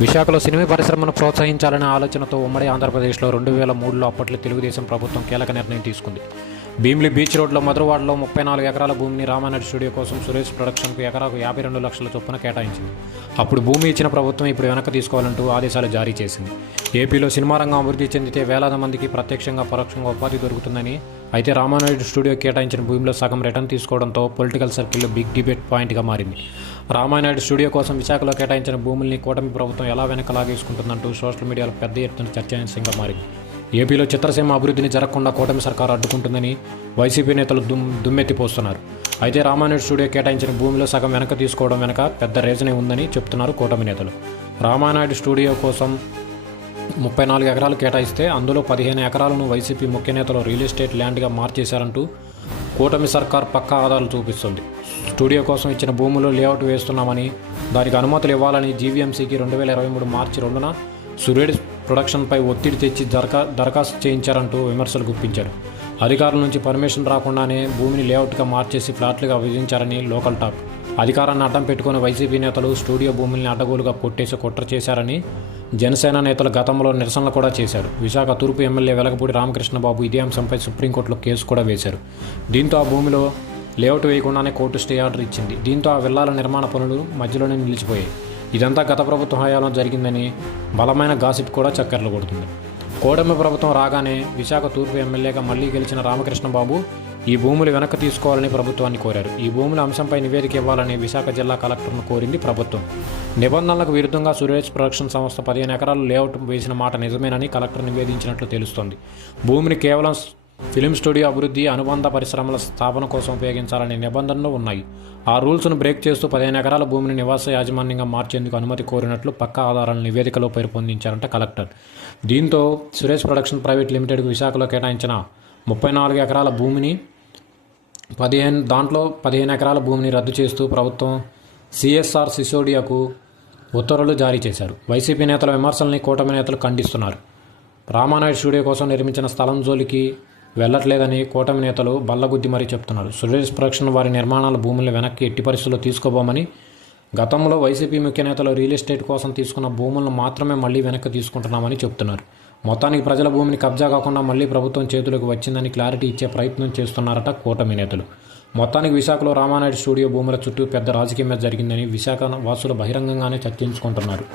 విశాఖలో సినిమా పరిశ్రమను ప్రోత్సహించాలనే ఆలోచనతో ఉమ్మడి ఆంధ్రప్రదేశ్లో 2003లో అప్పట్లో తెలుగుదేశం ప్రభుత్వం కీలక నిర్ణయం తీసుకుంది. భీమిలి బీచ్ రోడ్లో మధురవాడలో 34 ఎకరాల భూమిని రామానాయుడు స్టూడియో కోసం సురేష్ ప్రొడక్షన్కు ఎకరాకు 52 లక్షల చొప్పున కేటాయించింది. అప్పుడు భూమి ఇచ్చిన ప్రభుత్వం ఇప్పుడు వెనక్కి తీసుకోవాలంటూ ఆదేశాలు జారీ చేసింది. ఏపీలో సినిమా రంగం అభివృద్ధి చెందితే వేలాది మందికి ప్రత్యక్షంగా పరోక్షంగా ఉపాధి దొరుకుతుందని, అయితే రామానాయుడు స్టూడియో కేటాయించిన భూమిలో సగం రిటర్న్ తీసుకోవడంతో పొలిటికల్ సర్కిల్లో బిగ్ డిబేట్ పాయింట్గా మారింది. రామానాయుడు స్టూడియో కోసం విశాఖలో కేటాయించిన భూముల్ని కూటమి ప్రభుత్వం ఎలా వెనక లాగేసుకుంటుందంటూ సోషల్ మీడియాలో పెద్ద ఎత్తున చర్చనీయాంశంగా మారింది. ఏపీలో చిత్రసీమ అభివృద్ధిని జరగకుండా కూటమి సర్కారు అడ్డుకుంటుందని వైసీపీ నేతలు దుమ్మెత్తిపోస్తున్నారు. అయితే రామానాయుడు స్టూడియో కేటాయించిన భూమిలో సగం వెనక తీసుకోవడం వెనక పెద్ద రీజనే ఉందని చెప్తున్నారు కూటమి నేతలు. రామానాయుడు స్టూడియో కోసం 34 ఎకరాలు కేటాయిస్తే అందులో 15 ఎకరాలను వైసీపీ ముఖ్య నేతలు రియల్ ఎస్టేట్ ల్యాండ్గా మార్చేశారంటూ కూటమి సర్కార్ పక్కా ఆధారాలు చూపిస్తుంది. స్టూడియో కోసం ఇచ్చిన భూములు లేఅవుట్ వేస్తున్నామని, దానికి అనుమతులు ఇవ్వాలని జీవీఎంసీకి 2023 మార్చి 2న సురేష్ ప్రొడక్షన్పై ఒత్తిడి తెచ్చి దరఖాస్తు చేయించారంటూ విమర్శలు గుప్పించారు. అధికారుల నుంచి పర్మిషన్ రాకుండానే భూమిని లేఅవుట్గా మార్చేసి ఫ్లాట్లుగా విభజించారని లోకల్ టాక్. అధికారాన్ని అడ్డం పెట్టుకుని వైసీపీ నేతలు స్టూడియో భూముల్ని అడ్డగోలుగా కొట్టేసి కుట్ర చేశారని జనసేన నేతలు గతంలో నిరసనలు కూడా చేశారు. విశాఖ తూర్పు ఎమ్మెల్యే వెలగపూడి రామకృష్ణబాబు ఇదే అంశంపై సుప్రీంకోర్టులో కేసు కూడా వేశారు. దీంతో ఆ భూమిలో లేఅవుట్ వేయకుండానే కోర్టు స్టే ఆర్డర్ ఇచ్చింది. దీంతో ఆ విల్లాల నిర్మాణ పనులు మధ్యలోనే నిలిచిపోయాయి. ఇదంతా గత ప్రభుత్వ హయాంలో జరిగిందని బలమైన గాసిప్ కూడా చక్కర్లు కొడుతుంది. కూటమి ప్రభుత్వం రాగానే విశాఖ తూర్పు ఎమ్మెల్యేగా మళ్లీ గెలిచిన రామకృష్ణబాబు ఈ భూములు వెనక్కి తీసుకోవాలని ప్రభుత్వాన్ని కోరారు. ఈ భూముల అంశంపై నివేదిక ఇవ్వాలని విశాఖ జిల్లా కలెక్టర్ను కోరింది ప్రభుత్వం. నిబంధనలకు విరుద్ధంగా సురేష్ ప్రొడక్షన్ సంస్థ 15 ఎకరాలు లేఅవుట్ వేసిన మాట నిజమేనని కలెక్టర్ నివేదించినట్లు తెలుస్తోంది. భూమిని కేవలం ఫిలిం స్టూడియో అభివృద్ధి, అనుబంధ పరిశ్రమల స్థాపన కోసం ఉపయోగించాలనే నిబంధనలు ఉన్నాయి. ఆ రూల్స్ను బ్రేక్ చేస్తూ 15 ఎకరాల భూమిని నివాస యాజమాన్యంగా మార్చేందుకు అనుమతి కోరినట్లు పక్కా ఆధారాలను నివేదికలో పేర్కొందించారంట కలెక్టర్. దీంతో సురేష్ ప్రొడక్షన్ ప్రైవేట్ లిమిటెడ్కు విశాఖలో కేటాయించిన 34 ఎకరాల భూమిని 15 ఎకరాల భూమిని రద్దు చేస్తూ ప్రభుత్వం సిఎస్ఆర్ సిసోడియాకు ఉత్తర్వులు జారీ చేశారు. వైసీపీ నేతల విమర్శల్ని కూటమి నేతలు ఖండిస్తున్నారు. రామానాయుడు స్టూడియో కోసం నిర్మించిన స్థలం జోలికి వెళ్లట్లేదని కూటమి నేతలు బల్లగుద్ది మరీ చెప్తున్నారు. సురేష్ ప్రొడక్షన్ వారి నిర్మాణాల భూములను వెనక్కి ఎట్టి పరిస్థితుల్లో తీసుకోబోమని, గతంలో వైసీపీ ముఖ్య నేతలు రియల్ ఎస్టేట్ కోసం తీసుకున్న భూములను మాత్రమే మళ్లీ వెనక్కి తీసుకుంటున్నామని చెప్తున్నారు. మొత్తానికి ప్రజల భూమిని కబ్జా కాకుండా మళ్లీ ప్రభుత్వం చేతులకు వచ్చిందని క్లారిటీ ఇచ్చే ప్రయత్నం చేస్తున్నారట కూటమి నేతలు. మొత్తానికి విశాఖలో రామానాయుడు స్టూడియో భూముల చుట్టూ పెద్ద రాజకీయం జరిగిందని విశాఖ వాసులు బహిరంగంగానే చర్చించుకుంటున్నారు.